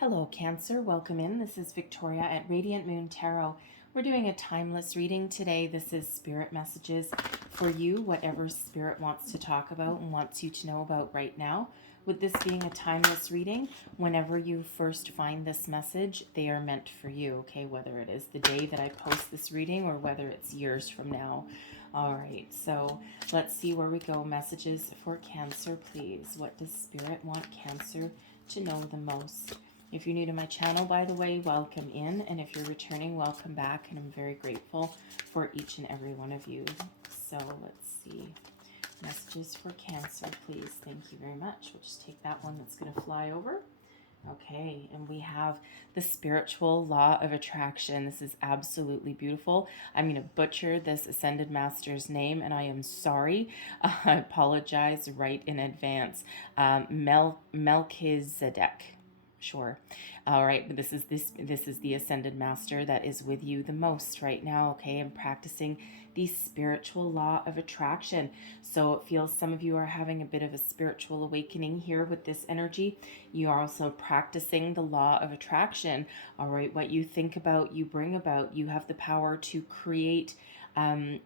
Hello, Cancer. Welcome in. This is Victoria at Radiant Moon Tarot. We're doing a timeless reading today. This is spirit messages for you, whatever spirit wants to talk about and wants you to know about right now. With this being a timeless reading, whenever you first find this message, they are meant for you, okay? Whether it is the day that I post this reading or whether it's years from now. All right, so let's see where we go. Messages for Cancer, please. What does Spirit want Cancer to know the most? If you're new to my channel, by the way, welcome in. And if you're returning, welcome back. And I'm very grateful for each and every one of you. So let's see. Messages for Cancer, please. Thank you very much. We'll just take that one that's going to fly over. Okay, and we have the spiritual law of attraction. This is absolutely beautiful. I'm going to butcher this Ascended Master's name, and I am sorry. I apologize right in advance. Melchizedek. Sure. All right, but this is the Ascended Master that is with you the most right now, okay? And practicing the spiritual law of attraction. So it feels some of you are having a bit of a spiritual awakening here with this energy. You are also practicing the law of attraction. All right, what you think about, you bring about. You have the power to create, turn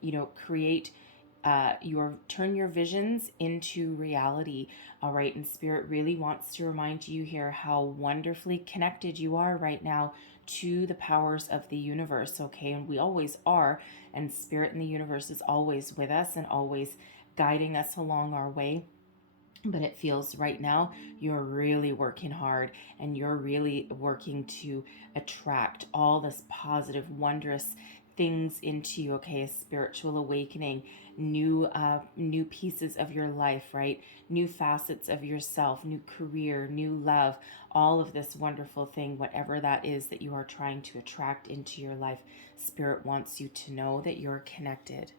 your visions into reality. All right, and Spirit really wants to remind you here how wonderfully connected you are right now to the powers of the universe, okay? And we always are, and Spirit in the universe is always with us and always guiding us along our way. But it feels right now you're really working hard and you're really working to attract all this positive, wondrous things into you, okay? A spiritual awakening, new pieces of your life, right? New facets of yourself, new career, new love, all of this wonderful thing, whatever that is that you are trying to attract into your life. Spirit wants you to know that you're connected.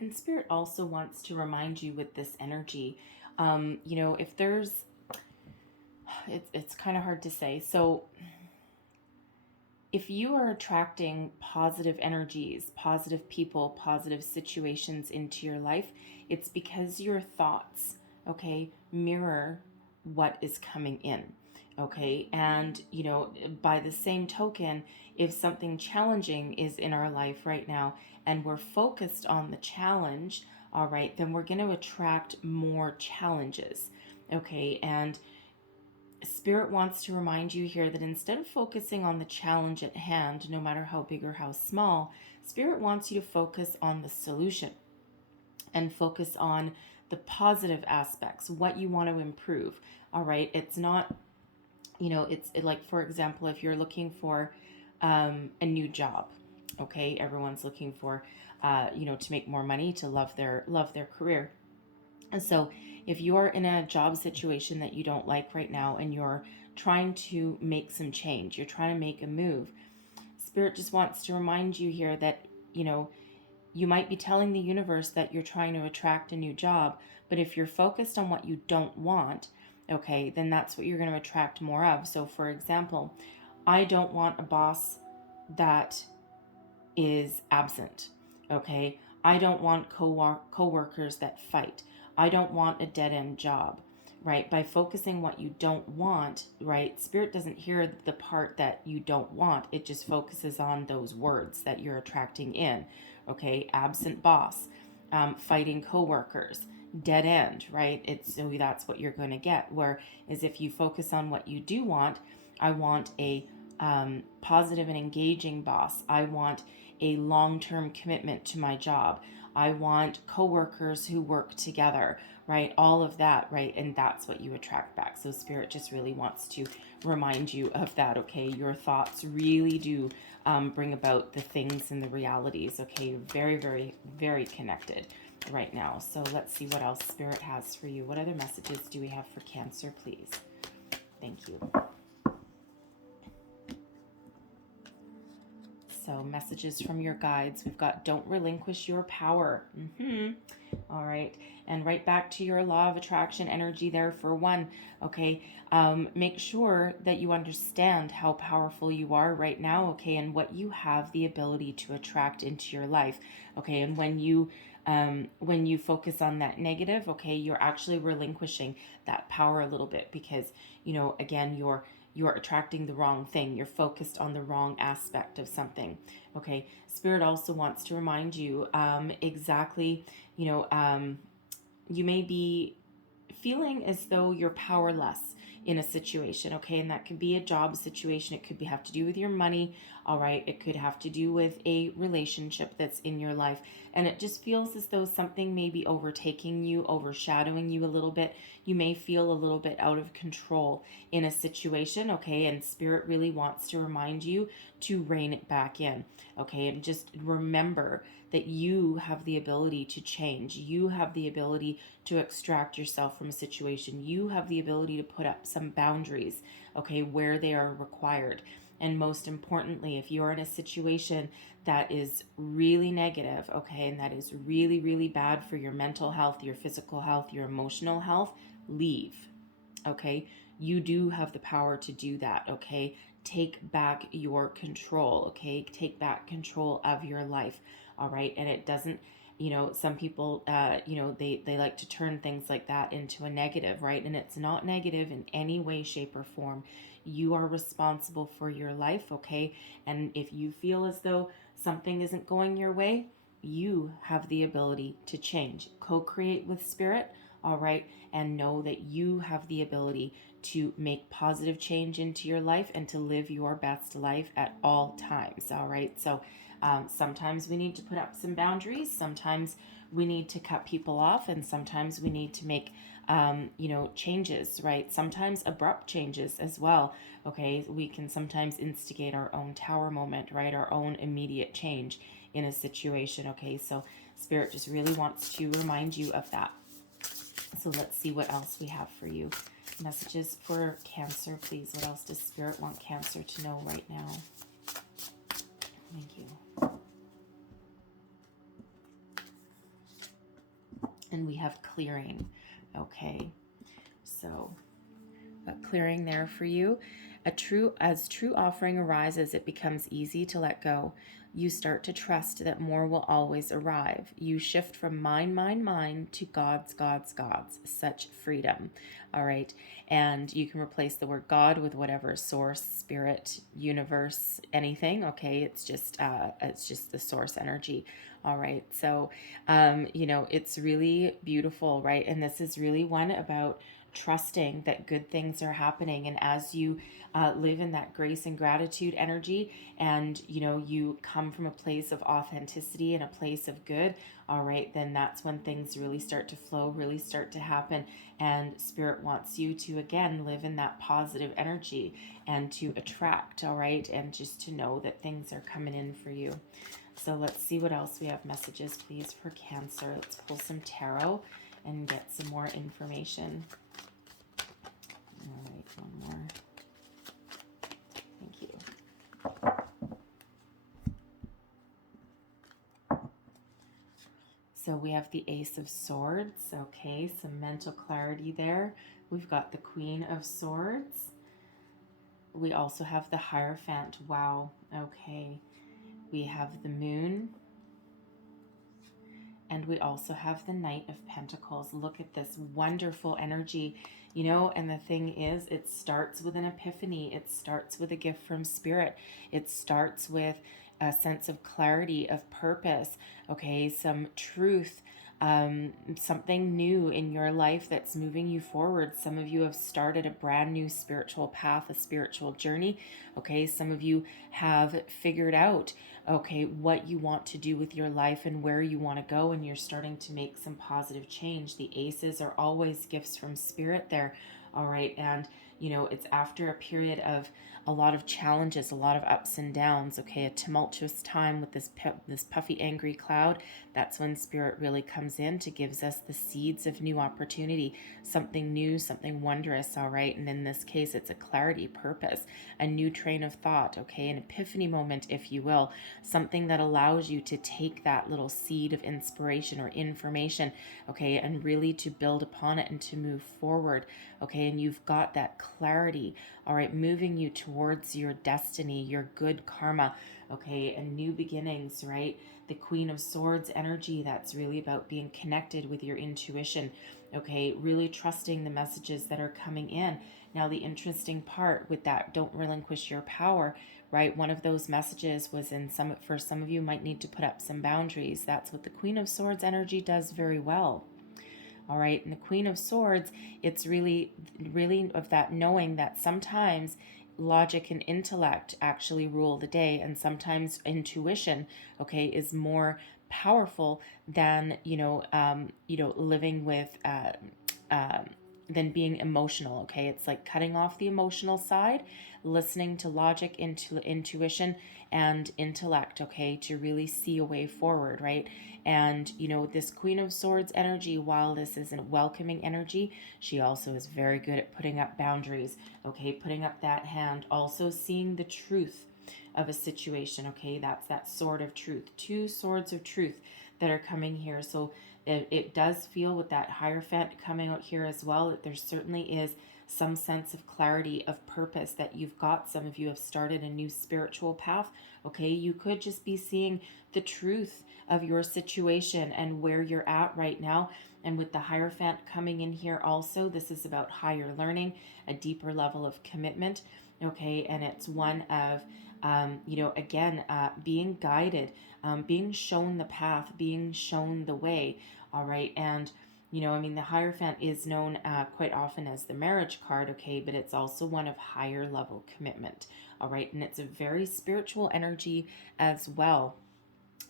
And Spirit also wants to remind you with this energy, if there's, it's kind of hard to say. So if you are attracting positive energies, positive people, positive situations into your life, it's because your thoughts, okay, mirror what is coming in, okay? And, by the same token, if something challenging is in our life right now and we're focused on the challenge, all right, then we're going to attract more challenges, okay? And Spirit wants to remind you here that instead of focusing on the challenge at hand, no matter how big or how small, Spirit wants you to focus on the solution and focus on the positive aspects, what you want to improve. All right. It's not, it's like, for example, if you're looking for a new job, okay, everyone's looking for, to make more money, to love their career. And so if you're in a job situation that you don't like right now and you're trying to make some change, you're trying to make a move, Spirit just wants to remind you here that, you might be telling the universe that you're trying to attract a new job, but if you're focused on what you don't want, okay, then that's what you're going to attract more of. So for example, I don't want a boss that is absent, okay? I don't want co-workers that fight. I don't want a dead-end job, right? By focusing what you don't want, right? Spirit doesn't hear the part that you don't want. It just focuses on those words that you're attracting in, okay? Absent boss, fighting co-workers, dead end, right? So that's what you're going to get. Whereas if you focus on what you do want, I want a positive and engaging boss. I want a long-term commitment to my job. I want coworkers who work together, right? All of that, right? And that's what you attract back. So Spirit just really wants to remind you of that, okay? Your thoughts really do bring about the things and the realities, okay? You're very, very, very connected right now. So let's see what else Spirit has for you. What other messages do we have for Cancer, please? Thank you. So messages from your guides. We've got don't relinquish your power. All right. And right back to your law of attraction energy there for one. Okay. Make sure that you understand how powerful you are right now. Okay. And what you have the ability to attract into your life. Okay. And when you when you focus on that negative, okay, you're actually relinquishing that power a little bit, because, again, you're attracting the wrong thing. You're focused on the wrong aspect of something. Okay. Spirit also wants to remind you, exactly, you may be feeling as though you're powerless in a situation, okay? And that could be a job situation. It could have to do with your money, all right? It could have to do with a relationship that's in your life. And it just feels as though something may be overtaking you, overshadowing you a little bit. You may feel a little bit out of control in a situation, okay? And Spirit really wants to remind you to rein it back in, okay? And just remember that you have the ability to change. You have the ability to extract yourself from a situation. You have the ability to put up some boundaries, okay, where they are required. And most importantly, if you're in a situation that is really negative, okay, and that is really, really bad for your mental health, your physical health, your emotional health, leave, okay? You do have the power to do that, okay? Take back your control, okay? Take back control of your life, all right? And it doesn't, some people, they like to turn things like that into a negative, right? And it's not negative in any way, shape, or form. You are responsible for your life, okay? And if you feel as though something isn't going your way, you have the ability to change. Co-create with Spirit, all right? And know that you have the ability to make positive change into your life and to live your best life at all times, all right? So sometimes we need to put up some boundaries. Sometimes we need to cut people off, and sometimes we need to make, changes, right? Sometimes abrupt changes as well. Okay, we can sometimes instigate our own tower moment, right? Our own immediate change in a situation. Okay, so Spirit just really wants to remind you of that. So let's see what else we have for you. Messages for Cancer, please. What else does Spirit want Cancer to know right now? Thank you. And we have clearing. Okay, so a clearing there for you. As true offering arises, it becomes easy to let go. You start to trust that more will always arrive. You shift from mine to God's. Such freedom. All right. And you can replace the word God with whatever source, spirit, universe, anything. Okay. It's just the source energy. All right. So, it's really beautiful, right? And this is really one about trusting that good things are happening. And as you live in that grace and gratitude energy, and you come from a place of authenticity and a place of good, all right, then that's when things really start to flow, really start to happen. And Spirit wants you to again live in that positive energy and to attract, all right, and just to know that things are coming in for you. So let's see what else we have. Messages, please, for Cancer. Let's pull some tarot and get some more information. All right, one more. Thank you. So we have the Ace of Swords. Okay, some mental clarity there. We've got the Queen of Swords. We also have the Hierophant. Wow. Okay. We have the Moon. And we also have the Knight of Pentacles. Look at this wonderful energy, and the thing is, it starts with an epiphany. It starts with a gift from Spirit. It starts with a sense of clarity, of purpose, okay, some truth, something new in your life that's moving you forward. Some of you have started a brand new spiritual path, a spiritual journey, okay? Some of you have figured out, okay, what you want to do with your life and where you want to go, and you're starting to make some positive change. The aces are always gifts from Spirit there, all right? And it's after a period of a lot of challenges, a lot of ups and downs, okay, a tumultuous time with this puffy, angry cloud. That's when Spirit really comes in to gives us the seeds of new opportunity, something new, something wondrous, all right? And in this case, it's a clarity, purpose, a new train of thought, okay, an epiphany moment, if you will, something that allows you to take that little seed of inspiration or information, okay, and really to build upon it and to move forward, okay? And you've got that clarity, all right, moving you towards your destiny, your good karma, okay, and new beginnings, right? The Queen of Swords energy, that's really about being connected with your intuition, okay? Really trusting the messages that are coming in. Now, the interesting part with that, don't relinquish your power, right? One of those messages was for some of you might need to put up some boundaries. That's what the Queen of Swords energy does very well. All right. And the Queen of Swords, it's really, really of that knowing that sometimes logic and intellect actually rule the day, and sometimes intuition, okay, is more powerful than, living with, um, than being emotional. Okay. It's like cutting off the emotional side, listening to logic, into intuition and intellect, okay, to really see a way forward, right? And, this Queen of Swords energy, while this is a welcoming energy, she also is very good at putting up boundaries, okay, putting up that hand, also seeing the truth of a situation, okay? That's that sword of truth, two swords of truth that are coming here. So it does feel with that Hierophant coming out here as well that there certainly is some sense of clarity, of purpose that you've got. Some of you have started a new spiritual path, okay? You could just be seeing the truth of your situation and where you're at right now. And with the Hierophant coming in here also, this is about higher learning, a deeper level of commitment, okay? And it's one of, being guided, being shown the path, being shown the way, all right? And, the Hierophant is known quite often as the marriage card, okay? But it's also one of higher level commitment, all right? And it's a very spiritual energy as well.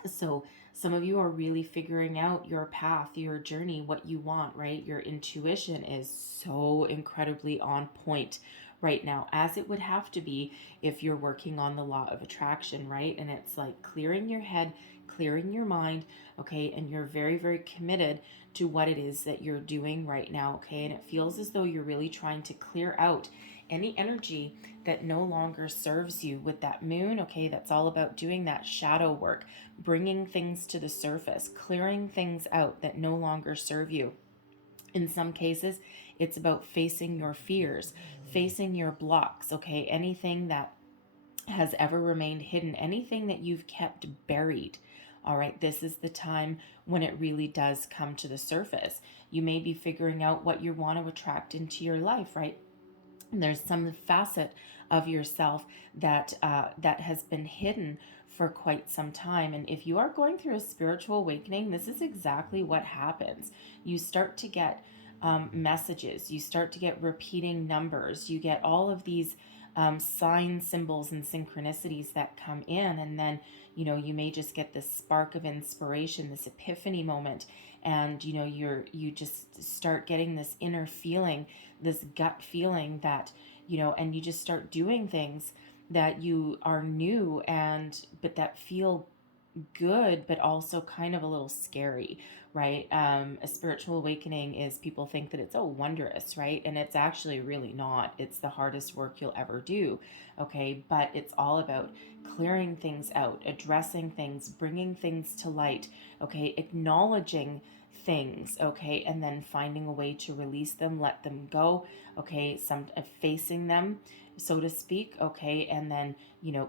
So some of you are really figuring out your path, your journey, what you want, right? Your intuition is so incredibly on point right now, as it would have to be if you're working on the law of attraction, right? And it's like clearing your head, clearing your mind, okay? And you're very, very committed to what it is that you're doing right now, okay? And it feels as though you're really trying to clear out any energy that no longer serves you with that moon, okay? That's all about doing that shadow work, bringing things to the surface, clearing things out that no longer serve you. In some cases, it's about facing your fears, facing your blocks, okay? Anything that has ever remained hidden, anything that you've kept buried. All right, this is the time when it really does come to the surface. You may be figuring out what you want to attract into your life, right? And there's some facet of yourself that has been hidden for quite some time. And if you are going through a spiritual awakening, this is exactly what happens. You start to get messages, you start to get repeating numbers, you get all of these signs, symbols, and synchronicities that come in. And then, you may just get this spark of inspiration, this epiphany moment. And, you just start getting this inner feeling, this gut feeling that, and you just start doing things that you are new but that feel good, but also kind of a little scary, right? A spiritual awakening is, people think that it's wondrous, right? And it's actually really not. It's the hardest work you'll ever do, okay? But it's all about clearing things out, addressing things, bringing things to light, okay? Acknowledging things, okay? And then finding a way to release them, let them go, okay? Facing them, so to speak, okay? And then,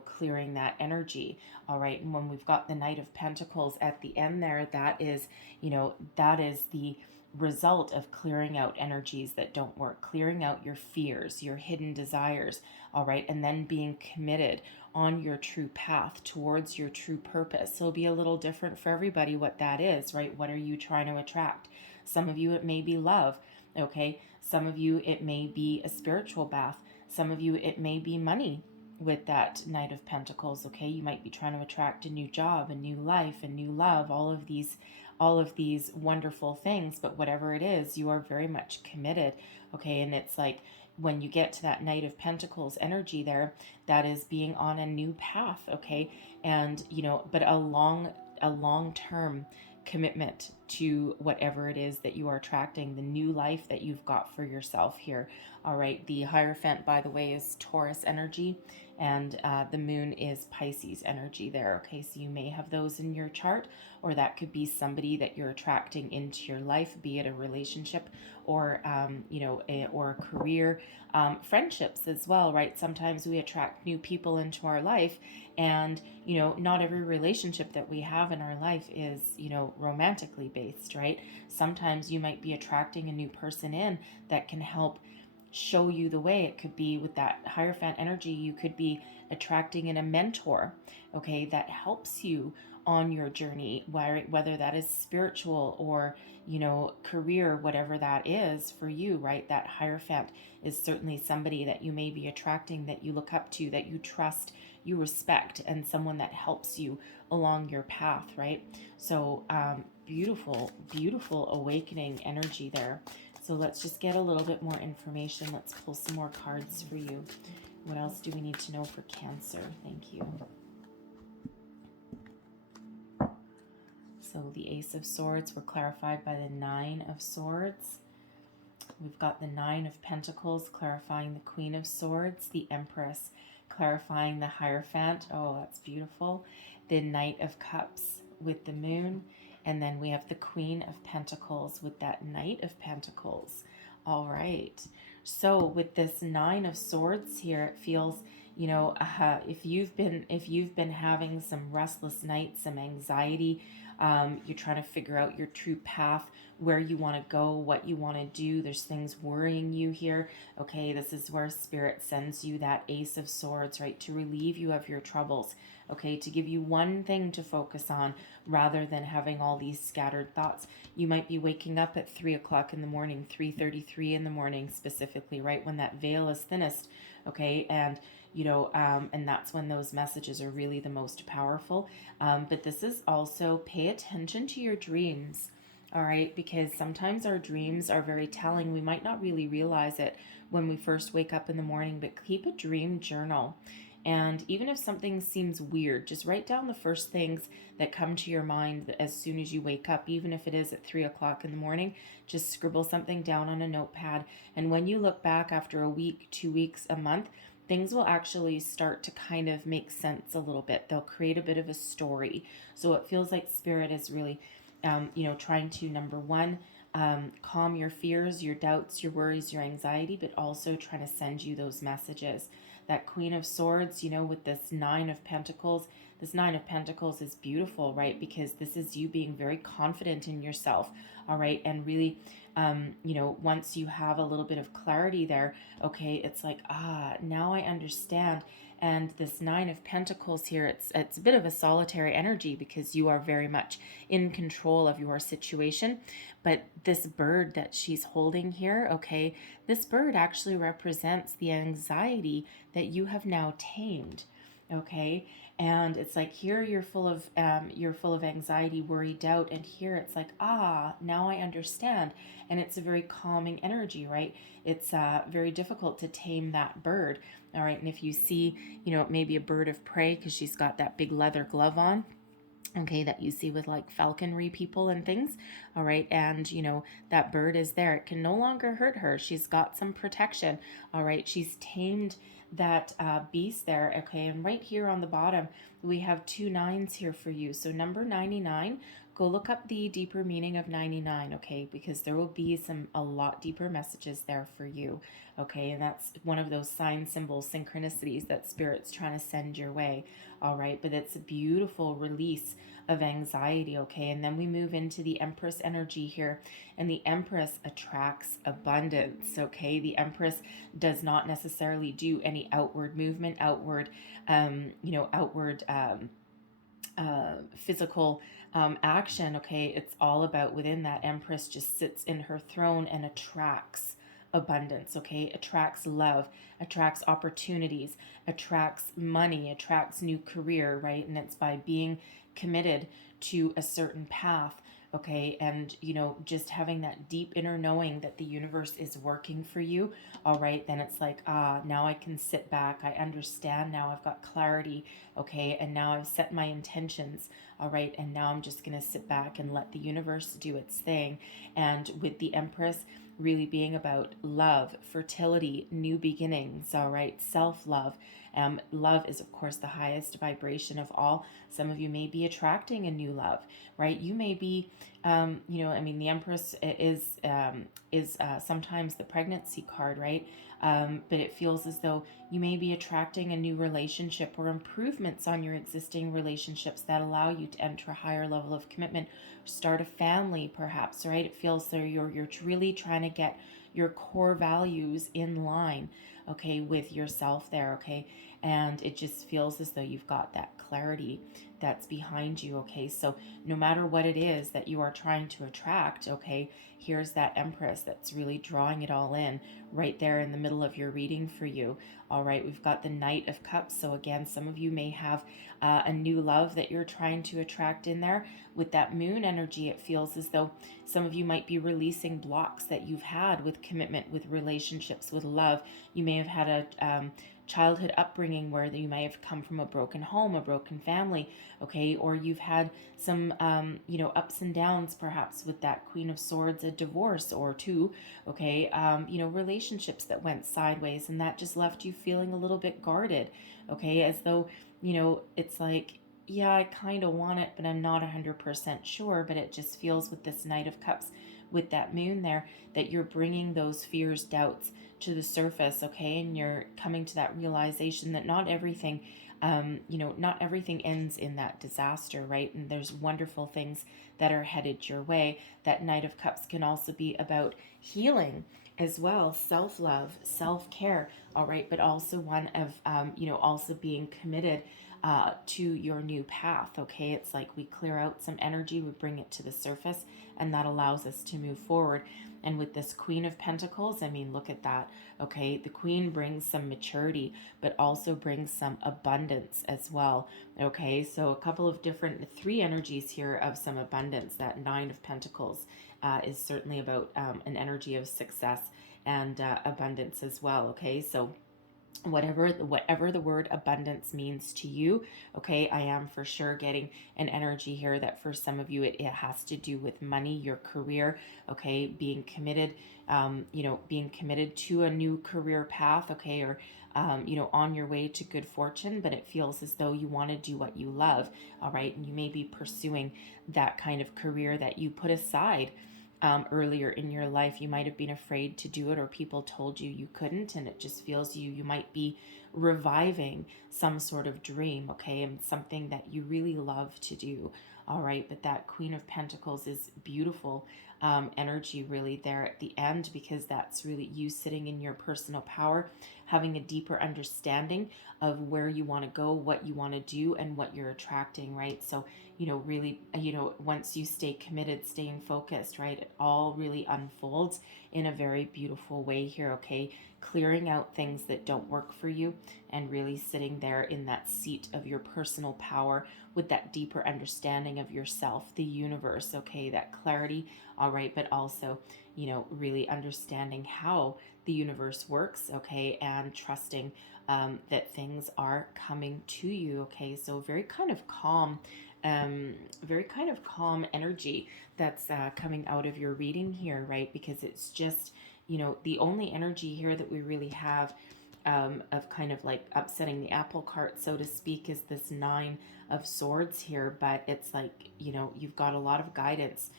clearing that energy. All right. And when we've got the Knight of Pentacles at the end there, that is the result of clearing out energies that don't work, clearing out your fears, your hidden desires. All right. And then being committed on your true path towards your true purpose. So it'll be a little different for everybody what that is, right? What are you trying to attract? Some of you, it may be love. Okay. Some of you, it may be a spiritual path. Some of you, it may be money. With that Knight of Pentacles, okay, you might be trying to attract a new job, a new life, a new love, all of these wonderful things. But whatever it is, you are very much committed, okay? And it's like when you get to that Knight of Pentacles energy there, that is being on a new path, okay? And but a long-term commitment, to whatever it is that you are attracting, the new life that you've got for yourself here. All right. The Hierophant, by the way, is Taurus energy, and the moon is Pisces energy there. Okay. So you may have those in your chart, or that could be somebody that you're attracting into your life, be it a relationship or, or a career, friendships as well, right? Sometimes we attract new people into our life, and, not every relationship that we have in our life is, romantically based, right? Sometimes you might be attracting a new person in that can help show you the way. It could be with that Hierophant energy, you could be attracting in a mentor, okay, that helps you on your journey, whether that is spiritual or, career, whatever that is for you, right? That Hierophant is certainly somebody that you may be attracting, that you look up to, that you trust, you respect, and someone that helps you along your path, right? So beautiful, beautiful awakening energy there. So let's just get a little bit more information. Let's pull some more cards for you. What else do we need to know for Cancer? Thank you. So the Ace of Swords were clarified by the Nine of Swords. We've got the Nine of Pentacles clarifying the Queen of Swords, the Empress clarifying the Hierophant. Oh, that's beautiful. The Knight of Cups with the Moon. And then we have the Queen of Pentacles with that Knight of Pentacles. All right. So with this Nine of Swords here, it feels, if you've been having some restless nights, some anxiety, you're trying to figure out your true path, where you want to go, what you want to do. There's things worrying you here. Okay, this is where Spirit sends you that Ace of Swords, right? To relieve you of your troubles. Okay, to give you one thing to focus on rather than having all these scattered thoughts. You might be waking up at 3 o'clock in the morning, 3:33 in the morning specifically, right? When that veil is thinnest. Okay, and and that's when those messages are really the most powerful. But this is also, pay attention to your dreams, all right? Because sometimes our dreams are very telling. We might not really realize it when we first wake up in the morning, but keep a dream journal. And even if something seems weird, just write down the first things that come to your mind as soon as you wake up, even if it is at 3 o'clock in the morning. Just scribble something down on a notepad. And when you look back after a week, 2 weeks, a month, things will actually start to kind of make sense a little bit. They'll create a bit of a story. So it feels like Spirit is really, trying to, number one, calm your fears, your doubts, your worries, your anxiety, but also trying to send you those messages. That Queen of Swords, with this Nine of Pentacles, this Nine of Pentacles is beautiful, right? Because this is you being very confident in yourself, all right? And really, once you have a little bit of clarity there, okay, it's like, now I understand. And this Nine of Pentacles here, it's a bit of a solitary energy because you are very much in control of your situation. But this bird that she's holding here, okay, this bird actually represents the anxiety that you have now tamed, okay? And it's like here you're full of anxiety, worry, doubt, and here it's like, now I understand. And it's a very calming energy, right? It's very difficult to tame that bird, all right? And if you see, maybe a bird of prey, because she's got that big leather glove on, okay, that you see with like falconry people and things, all right? And that bird is there. It can no longer hurt her. She's got some protection, all right? She's tamed that beast there, okay? And right here on the bottom, we have 2 nines here for you. So number 99, go look up the deeper meaning of 99, okay? Because there will be a lot deeper messages there for you, okay? And that's one of those sign symbols, synchronicities that Spirit's trying to send your way, all right? But it's a beautiful release of anxiety, okay? And then we move into the Empress energy here, and the Empress attracts abundance, okay? The Empress does not necessarily do any outward movement, outward physical action, okay? It's all about within that. Empress just sits in her throne and attracts abundance, okay? Attracts love, attracts opportunities, attracts money, attracts new career, right? And it's by being committed to a certain path, okay? And, just having that deep inner knowing that the universe is working for you, all right? Then it's like, now I can sit back. I understand now. I've got clarity, okay? And now I've set my intentions, all right? And now I'm just going to sit back and let the universe do its thing. And with the Empress really being about love, fertility, new beginnings, all right? Self-love. Love is, of course, the highest vibration of all. Some of you may be attracting a new love, right? You may be, the Empress is sometimes the pregnancy card, right? But it feels as though you may be attracting a new relationship or improvements on your existing relationships that allow you to enter a higher level of commitment, start a family, perhaps, right? It feels so you're really trying to get your core values in line, okay, with yourself there, okay? And it just feels as though you've got that clarity that's behind you, okay? So no matter what it is that you are trying to attract, okay, here's that Empress that's really drawing it all in right there in the middle of your reading for you. All right, we've got the Knight of Cups. So again, some of you may have a new love that you're trying to attract in there. With that Moon energy, it feels as though some of you might be releasing blocks that you've had with commitment, with relationships, with love. You may have had a childhood upbringing where you may have come from a broken home, a broken family, okay, or you've had some ups and downs perhaps with that Queen of Swords, a divorce or two, okay, relationships that went sideways, and that just left you feeling a little bit guarded, okay, as though it's like, yeah, I kind of want it, but I'm not 100% sure. But it just feels with this Knight of Cups, with that Moon there, that you're bringing those fears, doubts to the surface, okay? And you're coming to that realization that not everything, not everything ends in that disaster, right? And there's wonderful things that are headed your way. That Knight of Cups can also be about healing as well, self-love, self-care, all right? But also one of, also being committed to your new path, okay? It's like we clear out some energy, we bring it to the surface, and that allows us to move forward. And with this Queen of Pentacles, I mean, look at that, okay? The Queen brings some maturity, but also brings some abundance as well, okay? So a couple of different, three energies here of some abundance. That Nine of Pentacles is certainly about an energy of success and abundance as well, okay? So whatever the word abundance means to you, okay, I am for sure getting an energy here that for some of you it has to do with money, your career, okay, being committed, being committed to a new career path, okay, or on your way to good fortune. But it feels as though you want to do what you love, all right, and you may be pursuing that kind of career that you put aside earlier in your life. You might have been afraid to do it, or people told you you couldn't, and it just feels you might be reviving some sort of dream, okay, and something that you really love to do, all right. But that Queen of Pentacles is beautiful energy really there at the end, because that's really you sitting in your personal power, having a deeper understanding of where you want to go, what you want to do, and what you're attracting, right? So really, once you stay committed, staying focused, right, it all really unfolds in a very beautiful way here, okay? Clearing out things that don't work for you and really sitting there in that seat of your personal power with that deeper understanding of yourself, the universe, okay? That clarity, all right, but also, really understanding how the universe works, okay, and trusting that things are coming to you, okay? So very kind of calm energy that's coming out of your reading here, right? Because it's just, the only energy here that we really have of kind of like upsetting the apple cart, so to speak, is this Nine of Swords here. But it's like, you've got a lot of guidance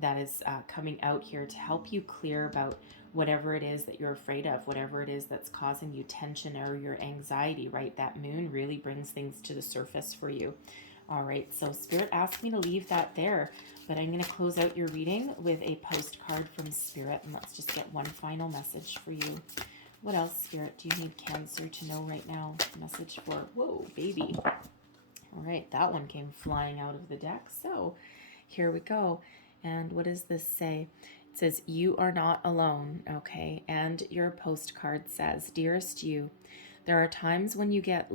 that is coming out here to help you clear about whatever it is that you're afraid of, whatever it is that's causing you tension or your anxiety, right? That Moon really brings things to the surface for you. All right, so Spirit asked me to leave that there, but I'm going to close out your reading with a postcard from Spirit, and let's just get one final message for you. What else, Spirit, do you need Cancer to know right now? Message for, whoa, baby. All right, that one came flying out of the deck, so here we go. And what does this say? It says, you are not alone, okay? And your postcard says, dearest you, there are times you get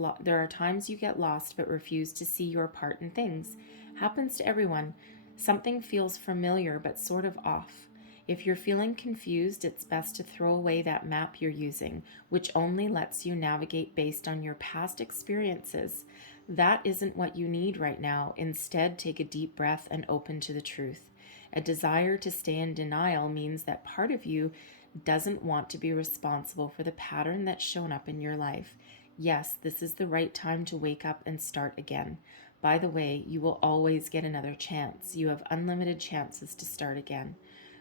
lost but refuse to see your part in things. Happens to everyone. Something feels familiar but sort of off. If you're feeling confused, it's best to throw away that map you're using, which only lets you navigate based on your past experiences. That isn't what you need right now. Instead, take a deep breath and open to the truth. A desire to stay in denial means that part of you doesn't want to be responsible for the pattern that's shown up in your life. Yes, this is the right time to wake up and start again. By the way, you will always get another chance. You have unlimited chances to start again.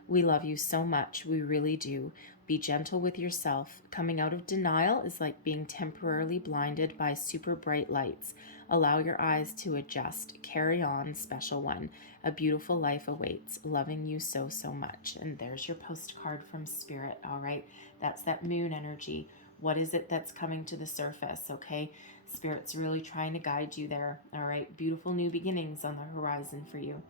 We love you so much. We really do. Be gentle with yourself. Coming out of denial is like being temporarily blinded by super bright lights. Allow your eyes to adjust. Carry on, special one. A beautiful life awaits. Loving you so, so much. And there's your postcard from Spirit, all right? That's that moon energy. What is it that's coming to the surface, okay? Spirit's really trying to guide you there, all right? Beautiful new beginnings on the horizon for you.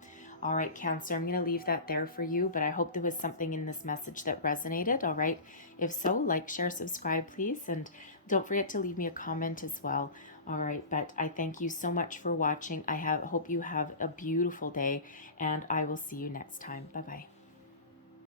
All right, Cancer, I'm going to leave that there for you, but I hope there was something in this message that resonated, all right? If so, like, share, subscribe, please, and don't forget to leave me a comment as well, all right? But I thank you so much for watching. Hope you have a beautiful day, and I will see you next time. Bye-bye.